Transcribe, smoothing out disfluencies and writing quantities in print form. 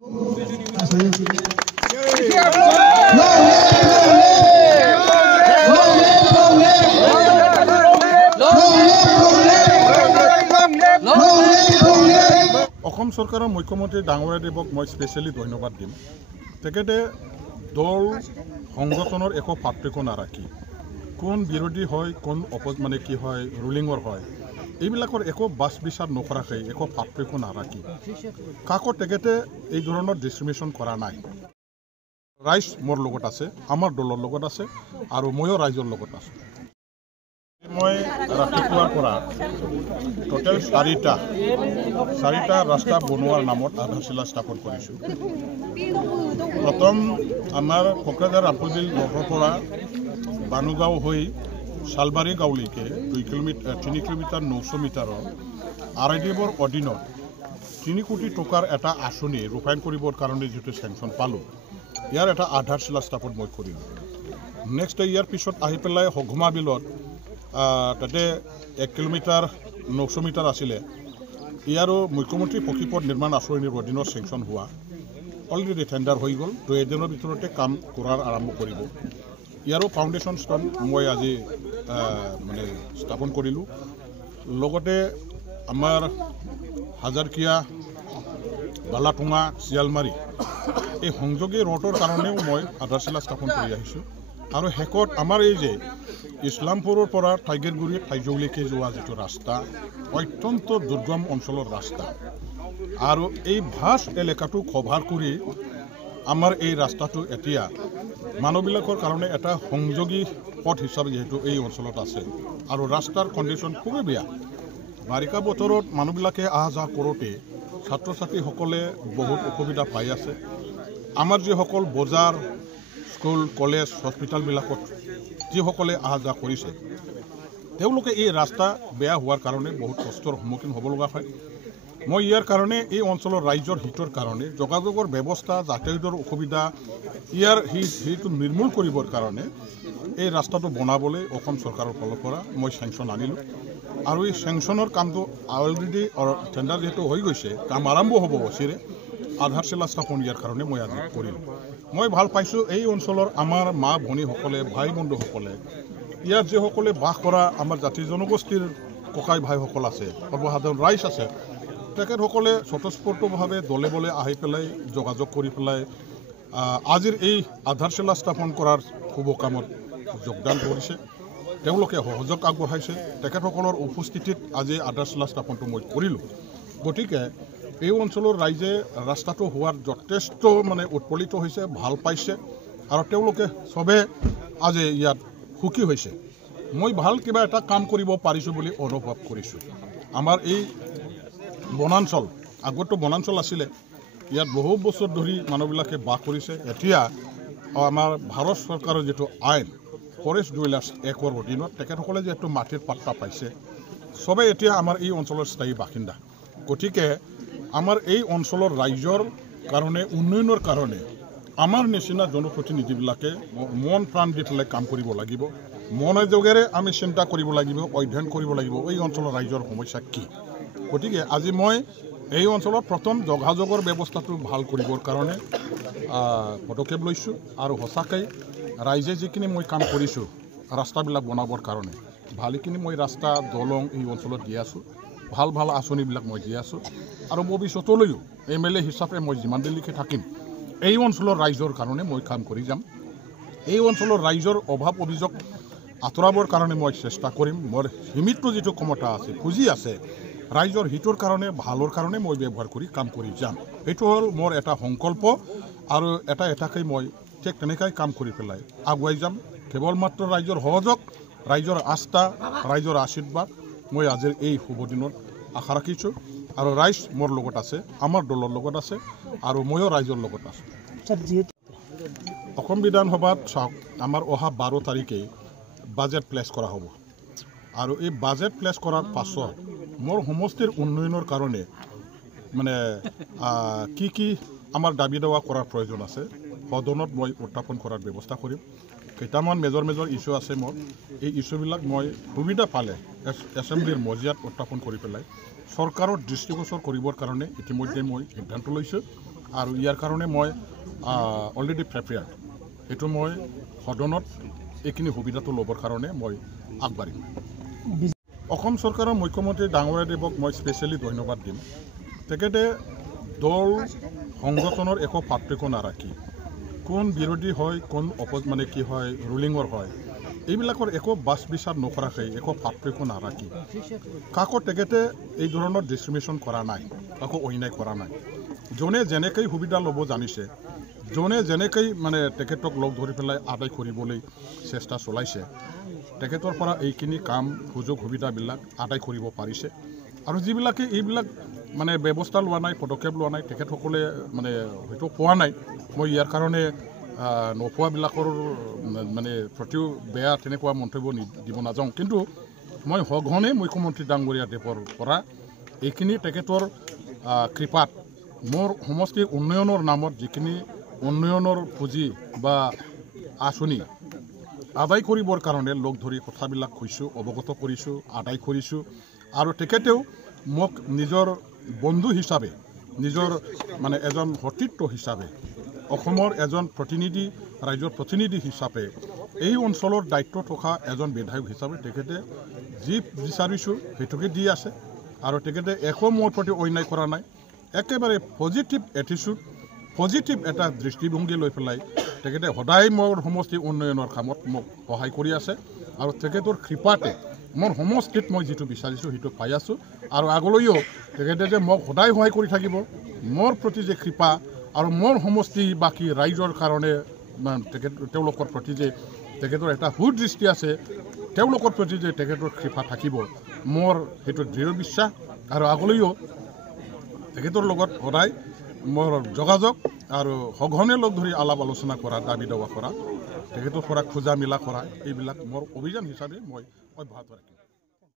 অসম চৰকাৰৰ মুখ্যমন্ত্ৰী ডাঙৰীয়াদেৱক মই স্পেচিয়েলি ধন্যবাদ দিম। তেখেতে দল সংগঠনৰ একো পাৰ্থক্য নাৰাখি কোন বিৰোধী হয় কোন মানে কি হয় ৰুলিঙৰ হয় এইবিলাকৰ একো বাছ বিচাৰ নকৰাকৈ একো পাৰ্থক্য নাৰাখি কাকো তেখেতে এই ধৰণৰ ডিছক্ৰিমিনেশ্যন কৰা নাই। ৰাইজ মোৰ লগত আছে, আমাৰ দলৰ লগত আছে আৰু ময়ো ৰাইজৰ লগত আছোঁ। মই ৰাতিপুৱাৰ পৰা টোটেল চাৰিটা ৰাস্তা বনোৱাৰ নামত আধাৰশিলা স্থাপন কৰিছোঁ। প্ৰথম আমাৰ কোকৰাঝাৰ ৰামপুৰবিল ব্লকৰ পৰা বানুগাঁও হৈ শালবাৰী গাঁৱলৈকে 3 কিলোমিটাৰ 900 মিটাৰৰ RIDFৰ অধীনত 3 কোটি টকাৰ এটা আঁচনি ৰূপায়ণ কৰিবৰ কাৰণে যিটো চেংচন পালোঁ ইয়াৰ এটা আধাৰশিলা স্থাপন মই কৰিলোঁ। নেক্সট ইয়াৰ পিছত আহি পেলাই হঘুমা বিলত তাতে 1 কিলোমিটাৰ 900 মিটাৰ আছিলে ইয়াৰো মুখ্যমন্ত্ৰী পকীপথ নিৰ্মাণ আঁচনিৰ অধীনত চেংচন হোৱা অলৰেডি টেণ্ডাৰ হৈ গ'ল। 2 দিনৰ ভিতৰতে কাম কৰাৰ আৰম্ভ কৰিব। ইয়াৰো ফাউণ্ডেশ্যন ষ্টন মই আজি মানে স্থাপন কৰিলোঁ। লগতে আমাৰ হাজাৰকিয়া বালাটুঙা শিয়ালমাৰী এই সংযোগী ৰোডৰ কাৰণেও মই আধাৰশিলা স্থাপন কৰি আহিছোঁ। আৰু শেষত আমাৰ এই যে ইছলামপুৰৰ পৰা টাইগাৰগুৰি ফাইজৌলৈকে যোৱা যিটো ৰাস্তা অত্যন্ত দুৰ্গম অঞ্চলৰ ৰাস্তা আৰু এই ভাষ্ট এলেকাটো কভাৰ কৰি আমাৰ এই ৰাস্তাটো এতিয়া মানুহবিলাকৰ কাৰণে এটা সংযোগী পথ হিচাপে যিহেতু এই অঞ্চলত আছে আৰু ৰাস্তাৰ কণ্ডিশ্যন খুবেই বেয়া। বাৰিষা বতৰত মানুহবিলাকে অহা যোৱা কৰোঁতে ছাত্ৰ ছাত্ৰীসকলে বহুত অসুবিধা পাই আছে। আমাৰ যিসকল বজাৰ স্কুল কলেজ হস্পিটেলবিলাকত যিসকলে অহা যোৱা কৰিছে তেওঁলোকে এই ৰাস্তা বেয়া হোৱাৰ কাৰণে বহুত কষ্টৰ সন্মুখীন হ'ব লগা হয়। মই ইয়াৰ কাৰণে এই অঞ্চলৰ ৰাইজৰ হিতৰ কাৰণে যোগাযোগৰ ব্যৱস্থা যাতায়াতৰ অসুবিধা ইয়াৰ সেইটো নিৰ্মূল কৰিবৰ কাৰণে এই ৰাস্তাটো বনাবলৈ অসম চৰকাৰৰ ফালৰ পৰা মই চেংচন আনিলোঁ আৰু এই চেংচনৰ কামটো অলৰেডি টেণ্ডাৰ যিহেতু হৈ গৈছে কাম আৰম্ভ হ'ব অচিৰে আধাৰশিলা স্থাপন ইয়াৰ কাৰণে মই আজি কৰিলোঁ। মই ভাল পাইছোঁ এই অঞ্চলৰ আমাৰ মা ভনীসকলে ভাই বন্ধুসকলে ইয়াত যিসকলে বাস কৰা আমাৰ জাতি জনগোষ্ঠীৰ ককাই ভাইসকল আছে সৰ্বসাধাৰণ ৰাইজ আছে তেখেতসকলে স্বতঃস্ফূৰ্তভাৱে দলে বলে আহি পেলাই যোগাযোগ কৰি পেলাই আজিৰ এই আধাৰশিলা স্থাপন কৰাৰ শুভ কামত যোগদান কৰিছে। তেওঁলোকে সহযোগ আগবঢ়াইছে। তেখেতসকলৰ উপস্থিতিত আজি আধাৰশিলা স্থাপনটো মই কৰিলোঁ। গতিকে এই অঞ্চলৰ ৰাইজে ৰাস্তাটো হোৱাৰ যথেষ্ট মানে উৎফুল্লিত হৈছে, ভাল পাইছে আৰু তেওঁলোকে চবে আজি ইয়াত সুখী হৈছে। মই ভাল কিবা এটা কাম কৰিব পাৰিছোঁ বুলি অনুভৱ কৰিছোঁ। আমাৰ এই বনাঞ্চল আগতো বনাঞ্চল আছিলে ইয়াত বহু বছৰ ধৰি মানুহবিলাকে বাস কৰিছে। এতিয়া আমাৰ ভাৰত চৰকাৰৰ যিটো আইন ফৰেষ্ট ডুৱেলাৰ্ছ এক্টৰ অধীনত তেখেতসকলে যিহেতু মাটিৰ পাট্টা পাইছে চবে এতিয়া আমাৰ এই অঞ্চলৰ স্থায়ী বাসিন্দা। গতিকে আমাৰ এই অঞ্চলৰ ৰাইজৰ কাৰণে উন্নয়নৰ কাৰণে আমাৰ নিচিনা জনপ্ৰতিনিধিবিলাকে মন প্ৰাণ দি পেলাই কাম কৰিব লাগিব। মনোযোগেৰে আমি চিন্তা কৰিব লাগিব, অধ্যয়ন কৰিব লাগিব এই অঞ্চলৰ ৰাইজৰ সমস্যা কি। গতিকে আজি মই এই অঞ্চলত প্ৰথম যোগাযোগৰ ব্যৱস্থাটো ভাল কৰিবৰ কাৰণে পদক্ষেপ লৈছোঁ আৰু সঁচাকৈ ৰাইজে যিখিনি মই কাম কৰিছোঁ ৰাস্তাবিলাক বনাবৰ কাৰণে ভালেখিনি মই ৰাস্তা দলং এই অঞ্চলত দি আছোঁ। ভাল ভাল আঁচনিবিলাক মই দি আছোঁ আৰু ভৱিষ্যতলৈও MLA হিচাপে মই যিমান দিনলৈকে থাকিম এই অঞ্চলৰ ৰাইজৰ কাৰণে মই কাম কৰি যাম। এই অঞ্চলৰ ৰাইজৰ অভাৱ অভিযোগ আঁতৰাবৰ কাৰণে মই চেষ্টা কৰিম। মোৰ সীমিত যিটো ক্ষমতা আছে পুঁজি আছে ৰাইজৰ হিতৰ কাৰণে ভালৰ কাৰণে মই ব্যৱহাৰ কৰি কাম কৰি যাম। এইটো হ'ল মোৰ এটা সংকল্প আৰু এটাকৈ মই ঠিক তেনেকৈ কাম কৰি পেলাই আগুৱাই যাম। কেৱল মাত্ৰ ৰাইজৰ সহযোগ, ৰাইজৰ আস্থা, ৰাইজৰ আশীৰ্বাদ মই আজিৰ এই শুভ দিনত আশা ৰাখিছোঁ আৰু ৰাইজ মোৰ লগত আছে, আমাৰ দলৰ লগত আছে আৰু ময়ো ৰাইজৰ লগত আছোঁ। অসম বিধানসভাত চাওক আমাৰ অহা 12 তাৰিখে বাজেট প্লেচ কৰা হ'ব আৰু এই বাজেট প্লেচ কৰাৰ পাছত মোৰ সমষ্টিৰ উন্নয়নৰ কাৰণে মানে কি আমাৰ দাবী দাৱা কৰাৰ প্ৰয়োজন আছে সদনত মই উত্থাপন কৰাৰ ব্যৱস্থা কৰিম। কেইটামান মেজৰ ইছ্যু আছে মোৰ এই ইছ্যুবিলাক মই সুবিধা পালে এছেম্বলিৰ মজিয়াত উত্থাপন কৰি পেলাই চৰকাৰৰ দৃষ্টিগোচৰ কৰিবৰ কাৰণে ইতিমধ্যে মই সিদ্ধান্ত লৈছোঁ আৰু ইয়াৰ কাৰণে মই অলৰেডি প্ৰিপেয়াৰ্ড সেইটো মই সদনত এইখিনি সুবিধাটো ল'বৰ কাৰণে মই আগবাঢ়িম অসম চৰকাৰৰ মুখ্যমন্ত্ৰী ডাঙৰীয়াদেৱক মই স্পেচিয়েলি ধন্যবাদ দিম তেখেতে দল সংগঠনৰ একো পাৰ্থক্য নাৰাখি কোন বিৰোধী হয় কোন মানে কি হয় ৰুলিঙৰ হয় এইবিলাকৰ একো বাছ বিচাৰ নকৰাকৈ একো পাৰ্থক্য নাৰাখি কাকো তেখেতে এই ধৰণৰ ডিছক্ৰিমিনেশ্যন কৰা নাই কাকো অন্যায় কৰা নাই যোনে যেনেকৈ সুবিধা ল'ব জানিছে যোনে যেনেকৈ মানে তেখেতক লগ ধৰি পেলাই আদায় কৰিবলৈ চেষ্টা চলাইছে তেখেতৰ পৰা এইখিনি কাম সুযোগ সুবিধাবিলাক আদায় কৰিব পাৰিছে আৰু যিবিলাকে এইবিলাক মানে ব্যৱস্থা লোৱা নাই পদক্ষেপ লোৱা নাই তেখেতসকলে মানে হয়তো পোৱা নাই মই ইয়াৰ কাৰণে নোপোৱাবিলাকৰ মানে প্ৰতিও বেয়া তেনেকুৱা মন্তব্য দিব নাযাওঁ কিন্তু মই সঘনে মুখ্যমন্ত্ৰী ডাঙৰীয়াদেৱৰ পৰা এইখিনি তেখেতৰ কৃপাত মোৰ সমষ্টিৰ উন্নয়নৰ নামত যিখিনি উন্নয়নৰ পুঁজি বা আঁচনি আদায় কৰিবৰ কাৰণে লগ ধৰি কথাবিলাক কৈছোঁ অৱগত কৰিছোঁ আদায় কৰিছোঁ আৰু তেখেতেও মোক নিজৰ বন্ধু হিচাপে নিজৰ মানে এজন সতীৰ্থ হিচাপে অসমৰ এজন প্ৰতিনিধি ৰাজ্যৰ প্ৰতিনিধি হিচাপে এই অঞ্চলৰ দায়িত্ব থকা এজন বিধায়ক হিচাপে তেখেতে যি বিচাৰিছোঁ সেইটোকে দি আছে আৰু তেখেতে একো মোৰ প্ৰতি অন্যায় কৰা নাই একেবাৰে পজিটিভ এটিচিউড পজিটিভ এটা দৃষ্টিভংগী লৈ পেলাই তেখেতে সদায় মোৰ সমষ্টি উন্নয়নৰ কামত মোক সহায় কৰি আছে আৰু তেখেতৰ কৃপাতে মোৰ সমষ্টিত মই যিটো বিচাৰিছোঁ সেইটো পাই আছোঁ আৰু আগলৈও তেখেতে যে মোক সদায় সহায় কৰি থাকিব মোৰ প্ৰতি যে কৃপা আৰু মোৰ সমষ্টি বাকী ৰাইজৰ কাৰণে তেওঁলোকৰ প্ৰতি যে তেখেতৰ এটা সুদৃষ্টি আছে তেওঁলোকৰ প্ৰতি যে তেখেতৰ কৃপা থাকিব মোৰ সেইটো দৃঢ় বিশ্বাস আৰু আগলৈও তেখেতৰ লগত সদায় মোৰ যোগাযোগ আৰু সঘনে লগ ধৰি আলাপ আলোচনা কৰা দাবী দাৱা কৰা তেখেতৰ পৰা খোজা মেলা কৰা এইবিলাক মোৰ অভিযান হিচাপে মই অব্যাহত ৰাখিম